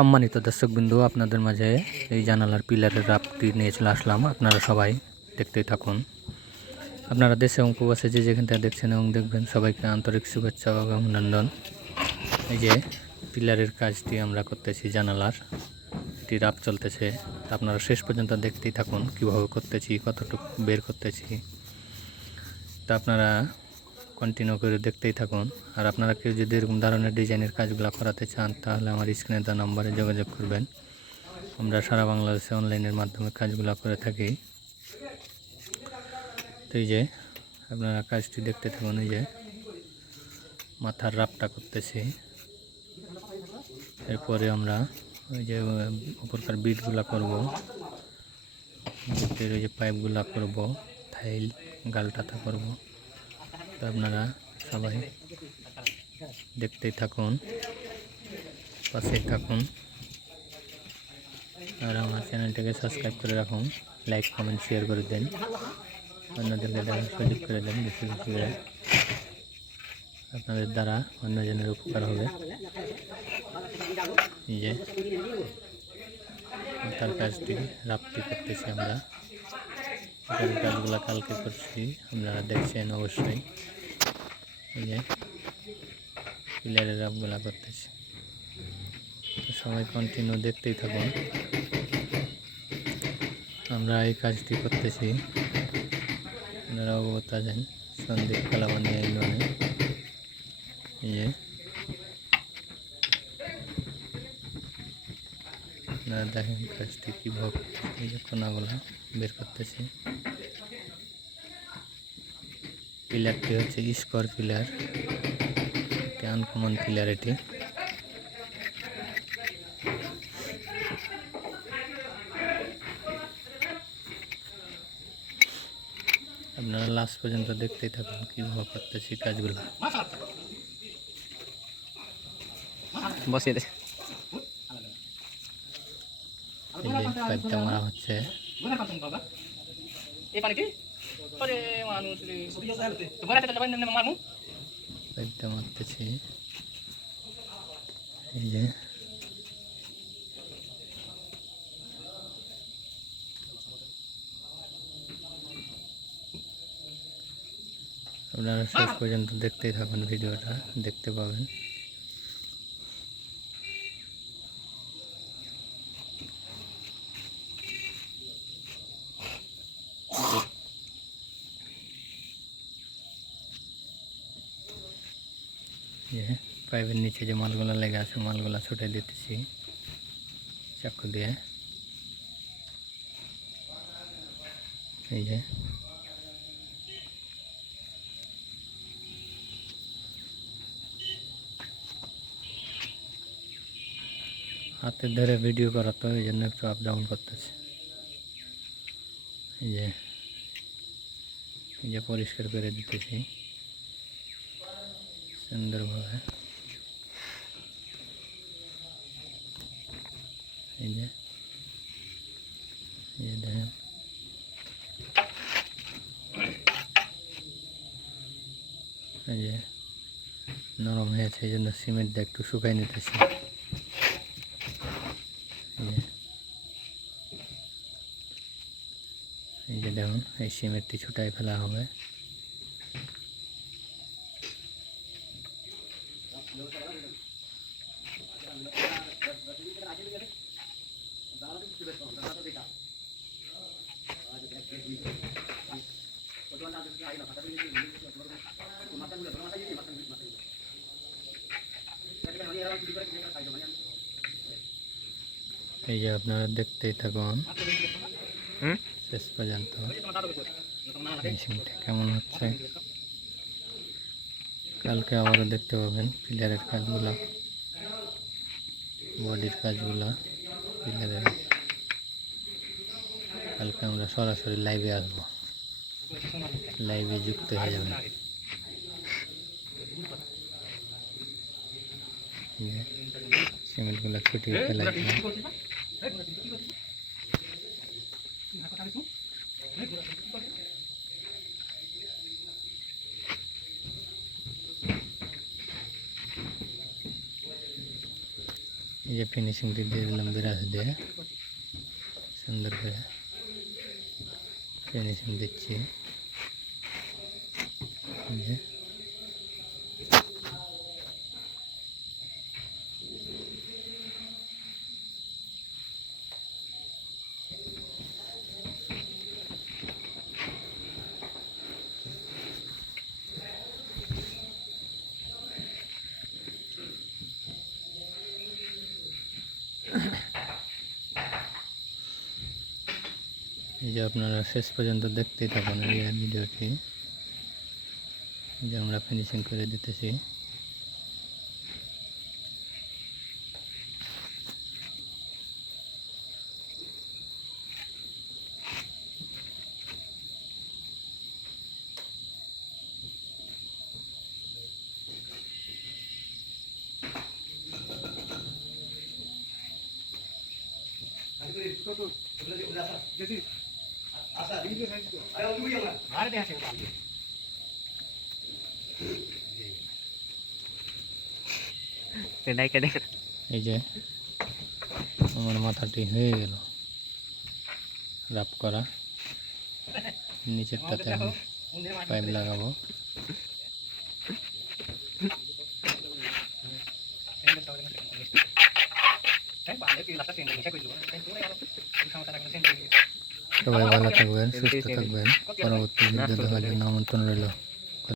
সম্মানিত দর্শকবৃন্দ, আপনাদের মাঝে এই জানালার পিলারের রাপটি নিয়ে চলে আসলাম। আপনারা সবাই দেখতেই থাকুন। আপনারা দেশে এবং প্রবাসে যে যেখান থেকে দেখছেন এবং দেখবেন, সবাইকে আন্তরিক শুভেচ্ছা ও অভিনন্দন। এই যে পিলারের কাজটি আমরা করতেছি, জানালার এটি রাপ চলতেছে। আপনারা শেষ পর্যন্ত দেখতেই থাকুন কীভাবে করতেছি, কতটুকু বের করতেছি। তা আপনারা কন্টিনিউ করে দেখতেই থাকুন। আর আপনারা কেউ যদি এরকম ধরনের ডিজাইনের কাজগুলো করাতে চান, তাহলে আমার স্ক্রিনে দেওয়া নম্বরে যোগাযোগ করবেন। আমরা সারা বাংলাদেশে অনলাইনের মাধ্যমে কাজগুলো করে থাকি। তো এই যে আপনারা কাজটি দেখতে থাকুন। এই যে মাথার রাপটা করতেছি, এরপরে আমরা ওই যে উপরকার বিটগুলো করব, বিটের ওই যে পাইপগুলো করব, থাইল গালটাতে করব। তো আপনারা সবাই দেখতেই থাকুন, পাশেই থাকুন। আর আমার চ্যানেলটাকে সাবস্ক্রাইব করে রাখুন, লাইক কমেন্ট শেয়ার করে দেন, অন্যদেরকে দেখার সুযোগ করে দেন। বেশি বেশি করে আপনাদের দ্বারা অন্যজনের উপকার হবে। এই যে তার কাজটি রাপটি করতেছি আমরা। কাজগুলো কালকে করছি, আপনারা দেখছেন অবশ্যই। এই যে পিলারের রাপগুলো করতেছি, সবাই কন্টিনিউ দেখতেই থাকুন। আমরা এই কাজটি করতেছি, আপনারা অবগত আছেন। সন্দীপ কালাবানিয়া ইউনিয়নে এই যে আপনারা দেখেন কাজটি কীভাবে এই যে কোনাগুলো বের করতেছি। পিলারটি হচ্ছে স্কোয়ার পিলার, একটি আনকমন পিলার এটি। আপনারা লাস্ট পর্যন্ত দেখতেই থাকুন কীভাবে করতেছি কাজগুলো। বসিয়ে দে। এই যে পাইপটা মারা হচ্ছে, পাইপটা মারতেছি। এই যে আপনারা শেষ পর্যন্ত দেখতেই থাকুন, ভিডিওটা দেখতে পাবেন। যে পাইপের নিচে যে মালগুলো লেগে আছে, মালগুলো ছুটে দিতেছি চাকু দিয়ে। এই যে হাতে ধরে ভিডিও করা, তো এই জন্য একটু আপ ডাউন করতেছে। এই যে পরিষ্কার করে দিতেছি সুন্দরভাবে। এই যে দেখেন, এই যে নরম হয়েছে, এই জন্য সিমেন্ট দিয়ে একটু শুকাই নিতেছি। এই যে দেখুন, এই সিমেন্টটি ছুটাই ফেলা হবে। এই যে আপনারা দেখতেই থাকুন শেষ পর্যন্ত মেশিনটা কেমন হচ্ছে। কালকে আবারও দেখতে পাবেন পিলারের কাজগুলো, বডির কাজগুলো পিলারের। কালকে আমরা সরাসরি লাইভে আসবো, লাইভে যুক্ত হয়ে যাবেন। সিমেন্টগুলো ছুটিয়ে ফেলাই। এই এই যে ফিনিশিং দিয়ে দিলাম বিরাস দিয়ে সুন্দর করে ফিনিশিং দিচ্ছি। এই যে আপনারা শেষ পর্যন্ত দেখতেই থাকুন এই ভিডিওটি, যে আমরা ফিনিশিং করে দিতেছি। এই যে আমার মাথাটি হয়ে গেল রাপ করা, নিচেরটাতে আমি পাইপ লাগাবো। সবাই ভালো থাকবেন, সুস্থ থাকবেন। পরবর্তী ভিডিও দেখার জন্য আমন্ত্রণ রইল।